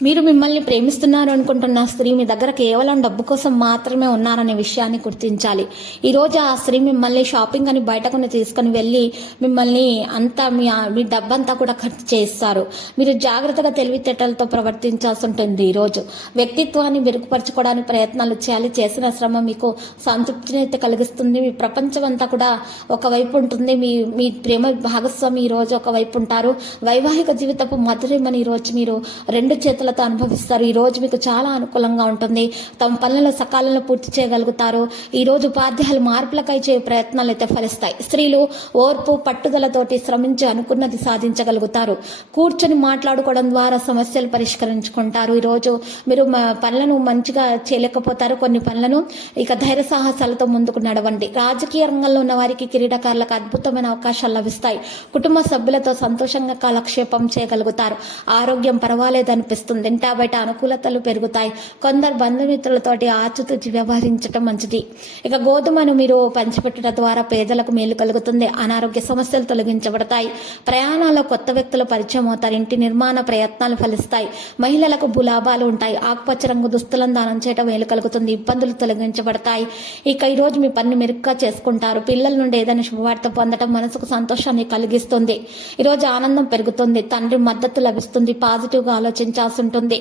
మీరు మిమ్మల్ని ప్రేమిస్తున్నారు అనుకుంటున్న స్త్రీ మీ దగ్గర కేవలం డబ్బు కోసం మాత్రమే ఉన్నారనే విషయాన్ని గుర్తించాలి. ఈ రోజు ఆ స్త్రీ మిమ్మల్ని షాపింగ్ అని బయటకుని తీసుకుని వెళ్ళి మిమ్మల్ని అంతా మీ మీ డబ్బంతా కూడా ఖర్చు చేస్తారు. మీరు జాగ్రత్తగా తెలివితేటలతో ప్రవర్తించాల్సి ఉంటుంది ఈ రోజు. వ్యక్తిత్వాన్ని మెరుగుపరచుకోవడానికి ప్రయత్నాలు చేయాలి. చేసిన శ్రమ మీకు సంతృప్తిని అయితే కలిగిస్తుంది. మీ ప్రపంచం అంతా కూడా ఒకవైపు ఉంటుంది. మీ మీ ప్రేమ భాగస్వామి ఈ రోజు ఒకవైపు ఉంటారు. వైవాహిక జీవితపు మధురమని ఈ రోజు మీరు రెండు చేతులతో అనుభవిస్తారు. ఈ రోజు మీకు చాలా అనుకూలంగా ఉంటుంది. తమ పనులను సకాలంలో పూర్తి చేయగలుగుతారు. ఈ రోజు ఉపాధ్యాయులు మార్పులకై చేయ ప్రయత్నాలు అయితే ఫలిస్తాయి. స్త్రీలు ఓర్పు పట్టుదలతోటి శ్రమించి అనుకున్నది సాధించగలుగుతారు. కూర్చొని మాట్లాడుకోవడం ద్వారా సమస్యలు పరిష్కరించుకుంటారు. ఈరోజు మీరు పనులను మంచిగా చేయలేకపోతారు. కొన్ని పనులను ఇక ధైర్య సాహసాలతో ముందుకు నడవండి. రాజకీయ రంగంలో ఉన్న వారికి క్రీడాకారులకు అద్భుతమైన అవకాశాలు లభిస్తాయి. కుటుంబ సభ్యులతో సంతోషంగా కాలక్షేపం చేయగలుగుతారు. ఆరోగ్యం పర్వాలేదనిపిస్తుంది. అనిపిస్తుంది ఇంటా బయట అనుకూలతలు పెరుగుతాయి. కొందరు బంధుమిత్రులతోటి ఆచితూచి వ్యవహరించడం మంచిది. ఇక గోధుమను మీరు పంచిపెట్టడం ద్వారా పేదలకు మేలు కలుగుతుంది. అనారోగ్య సమస్యలు తొలగించబడతాయి. ప్రయాణాల్లో కొత్త వ్యక్తులు పరిచయం అవుతారు. ఇంటి నిర్మాణ ప్రయత్నాలు ఫలిస్తాయి. మహిళలకు భూలాభాలు ఉంటాయి. ఆకుపచ్చ రంగు దుస్తులను దానం చేయడం మేలు కలుగుతుంది. ఇబ్బందులు తొలగించబడతాయి. ఇక ఈరోజు మీ పని మెరుగ్గా చేసుకుంటారు. పిల్లల నుండి ఏదైనా శుభవార్త పొందడం మనసుకు సంతోషాన్ని కలిగిస్తుంది. ఈరోజు ఆనందం పెరుగుతుంది. తండ్రి మద్దతు లభిస్తుంది. పాజిటివ్గా ఆలోచించాల్సి ఉంటుంది.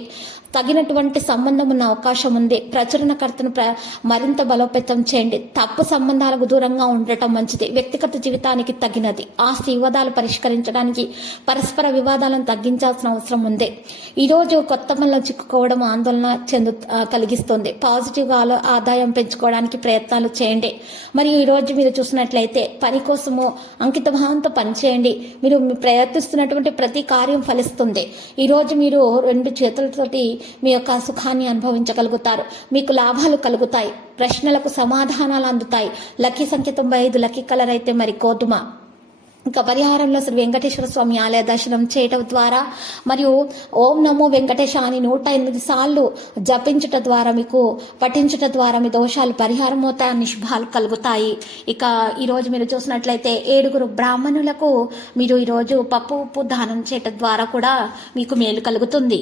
తగినటువంటి సంబంధం ఉన్న అవకాశం ఉంది. ప్రచురణకర్తను ప్ర మరింత బలోపేతం చేయండి. తప్పు సంబంధాలకు దూరంగా ఉండటం మంచిది. వ్యక్తిగత జీవితానికి తగినది. ఆస్తి వివాదాలు పరిష్కరించడానికి పరస్పర వివాదాలను తగ్గించాల్సిన అవసరం ఉంది. ఈరోజు కొత్త పనులు చిక్కుకోవడం ఆందోళన చెందు కలిగిస్తుంది. పాజిటివ్గా ఆదాయం పెంచుకోవడానికి ప్రయత్నాలు చేయండి. మరియు ఈరోజు మీరు చూసినట్లయితే పని కోసము అంకిత భావంతో పనిచేయండి మీరు మీ ప్రయత్నిస్తున్నటువంటి ప్రతి కార్యం ఫలిస్తుంది. ఈరోజు మీరు రెండు చేతులతోటి మీ యొక్క సుఖాన్ని అనుభవించగలుగుతారు. మీకు లాభాలు కలుగుతాయి. ప్రశ్నలకు సమాధానాలు అందుతాయి. లక్కీ సంఖ్య తొంభై ఐదు లక్కీ కలర్ అయితే మరి గోధుమ ఇంకా పరిహారంలో శ్రీ వెంకటేశ్వర స్వామి ఆలయ దర్శనం చేయటం ద్వారా మరియు ఓం నమో వెంకటేశ అని నూట ఎనిమిది సార్లు జపించట ద్వారా మీకు పఠించట ద్వారా మీ దోషాలు పరిహారం అవుతాయని శుభాలు కలుగుతాయి. ఇక ఈరోజు మీరు చూసినట్లయితే ఏడుగురు బ్రాహ్మణులకు మీరు ఈరోజు పప్పు ఉప్పు దానం చేయటం ద్వారా కూడా మీకు మేలు కలుగుతుంది.